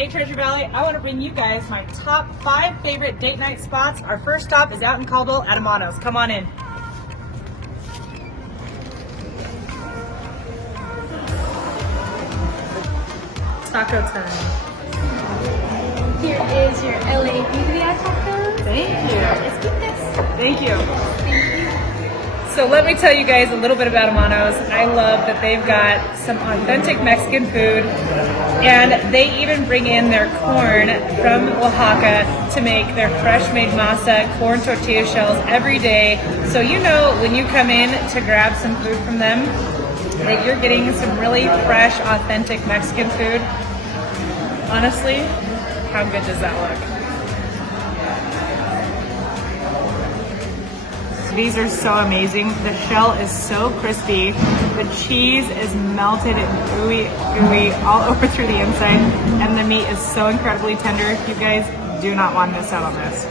Hey Treasure Valley, I want to bring you guys my top 5 favorite date night spots. Our first stop is out in Caldwell at Amano's. Come on in. Taco time. Here is your LA birria taco. Thank you. Let's get this. Thank you. So let me tell you guys a little bit about Amano's. I love that they've got some authentic Mexican food, and they even bring in their corn from Oaxaca to make their fresh made masa corn tortilla shells every day. So you know when you come in to grab some food from them that you're getting some really fresh, authentic Mexican food. Honestly, how good does that look? These are so amazing. The shell is so crispy. The cheese is melted and gooey all over through the inside. And the meat is so incredibly tender. You guys do not want to miss out on this.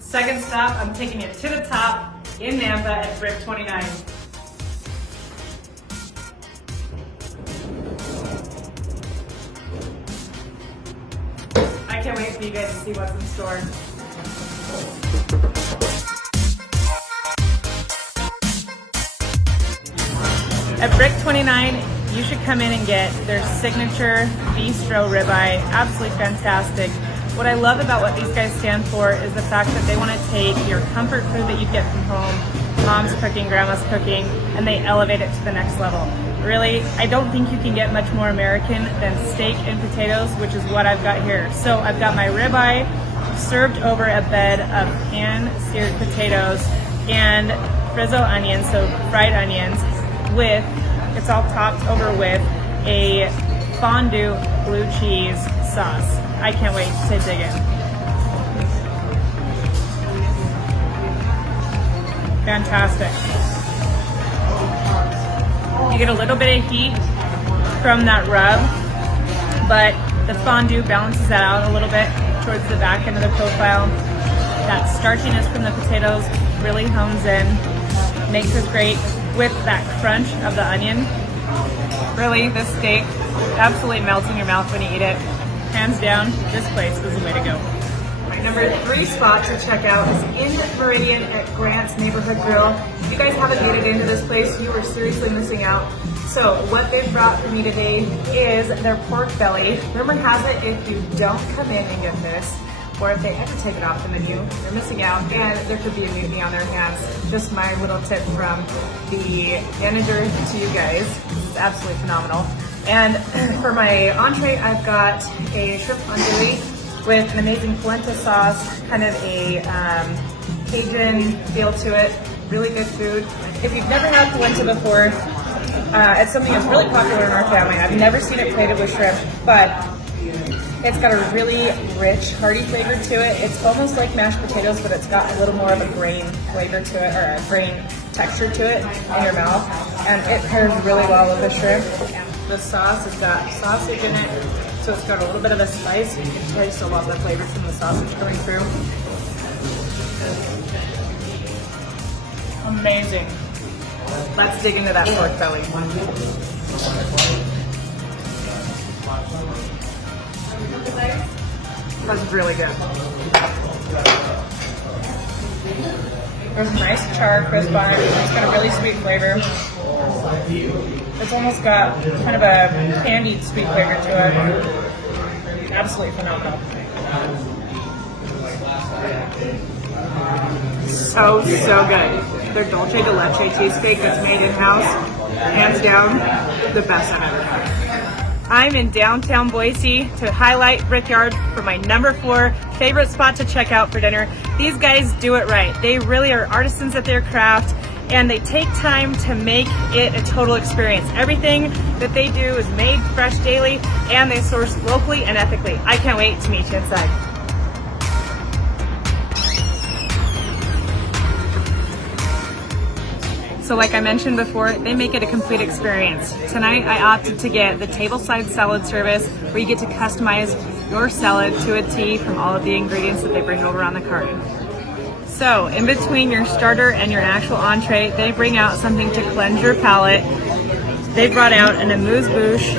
Second stop, I'm taking it to the top in Nampa at Brick 29. I can't wait for you guys to see what's in store. At Brick 29, you should come in and get their signature Bistro ribeye. Absolutely fantastic. What I love about what these guys stand for is the fact that they want to take your comfort food that you get from home, mom's cooking, grandma's cooking, and they elevate it to the next level. Really, I don't think you can get much more American than steak and potatoes, which is what I've got here. So I've got my ribeye served over a bed of pan-seared potatoes and frizzo onions, so fried onions, with, it's all topped over with a fondue blue cheese sauce. I can't wait to dig in. Fantastic. You get a little bit of heat from that rub, but the fondue balances that out a little bit towards the back end of the profile. That starchiness from the potatoes really hones in, makes this great with that crunch of the onion. Really, this steak absolutely melts in your mouth when you eat it. Hands down, this place is the way to go. My number 3 spot to check out is in Meridian at Grant's Neighborhood Grill. If you guys haven't made it into this place, you are seriously missing out. So what they've brought for me today is their pork belly. Rumor has it, if you don't come in and get this, or if they ever take it off the menu, they're missing out, and there could be a mutiny on their hands. Just my little tip from the manager to you guys. This is absolutely phenomenal. And for my entree, I've got a shrimp andouille with an amazing polenta sauce, kind of a Cajun feel to it. Really good food. If you've never had polenta before, it's something that's really popular in our family. I've never seen it plated with shrimp, but it's got a really rich, hearty flavor to it. It's almost like mashed potatoes, but it's got a little more of a grain flavor to it, or a grain texture to it in your mouth. And it pairs really well with the shrimp. The sauce has got sausage in it, so it's got a little bit of a spice. You can taste a lot of the flavors from the sausage coming through. Amazing. Let's dig into that pork belly. That's really good. There's nice char crisp on it. It's got a really sweet flavor. It's almost got kind of a candied sweet flavor to it. Absolutely phenomenal. So good. Their dulce de leche cheesecake that's made in-house, hands down, the best I've ever had. I'm in downtown Boise to highlight Brickyard for my number 4 favorite spot to check out for dinner. These guys do it right. They really are artisans at their craft, and they take time to make it a total experience. Everything that they do is made fresh daily, and they source locally and ethically. I can't wait to meet you inside. So like I mentioned before, they make it a complete experience. Tonight I opted to get the tableside salad service, where you get to customize your salad to a T from all of the ingredients that they bring over on the cart. So in between your starter and your actual entree, they bring out something to cleanse your palate. They brought out an amuse-bouche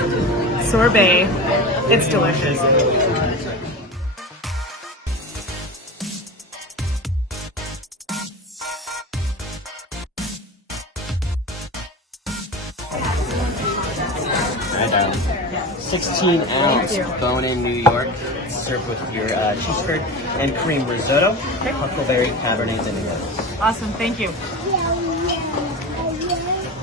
sorbet. It's delicious. Right, darling. 16-ounce bone-in New York, served with your cheese curd and cream risotto, huckleberry cabernet sauvignon. Awesome, thank you.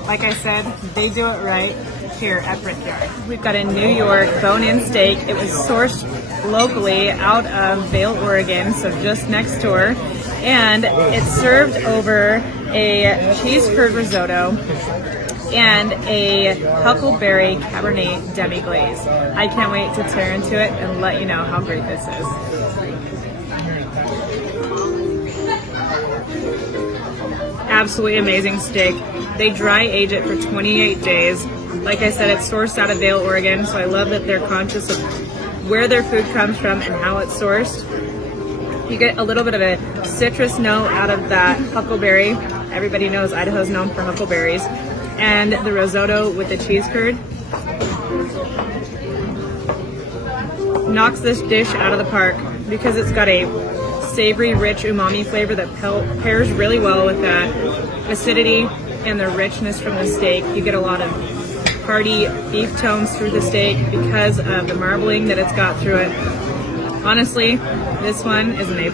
Like I said, they do it right here at Brickyard. We've got a New York bone-in steak. It was sourced locally out of Vail, Oregon, so just next door. And it's served over a cheese curd risotto and a huckleberry cabernet demi-glaze. I can't wait to tear into it and let you know how great this is. Absolutely amazing steak. They dry age it for 28 days. Like I said, it's sourced out of Vail, Oregon, so I love that they're conscious of where their food comes from and how it's sourced. You get a little bit of a citrus note out of that huckleberry. Everybody knows Idaho's known for huckleberries. And the risotto with the cheese curd knocks this dish out of the park because it's got a savory, rich umami flavor that pairs really well with that acidity and the richness from the steak. You get a lot of hearty beef tones through the steak because of the marbling that it's got through it. Honestly, this one is an A+.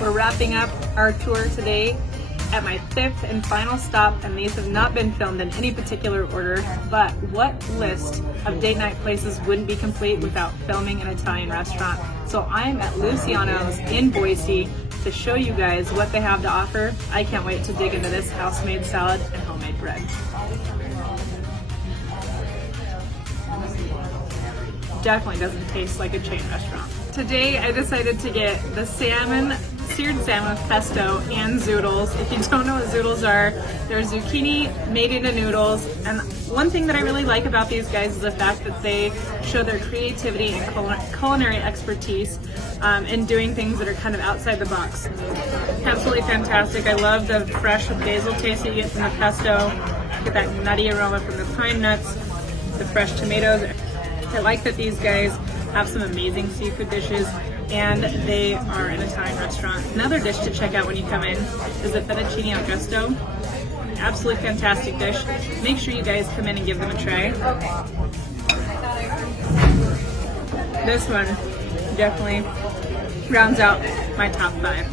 We're wrapping up our tour today at my 5th and final stop, and these have not been filmed in any particular order, but what list of date night places wouldn't be complete without filming an Italian restaurant? So I'm at Luciano's in Boise to show you guys what they have to offer. I can't wait to dig into this house-made salad and homemade bread. Definitely doesn't taste like a chain restaurant. Today I decided to get the seared salmon with pesto and zoodles. If you don't know what zoodles are, they're zucchini made into noodles. And one thing that I really like about these guys is the fact that they show their creativity and culinary expertise in doing things that are kind of outside the box. Absolutely fantastic. I love the fresh basil taste that you get from the pesto. Get that nutty aroma from the pine nuts, the fresh tomatoes. I like that these guys have some amazing seafood dishes, and they are an Italian restaurant. Another dish to check out when you come in is the fettuccine al pesto. Absolutely fantastic dish. Make sure you guys come in and give them a try. This one definitely rounds out my top 5.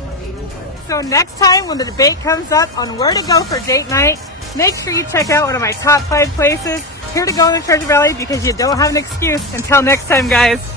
So next time when the debate comes up on where to go for date night, make sure you check out one of my top 5 places here to go in the Treasure Valley because you don't have an excuse. Until next time, guys.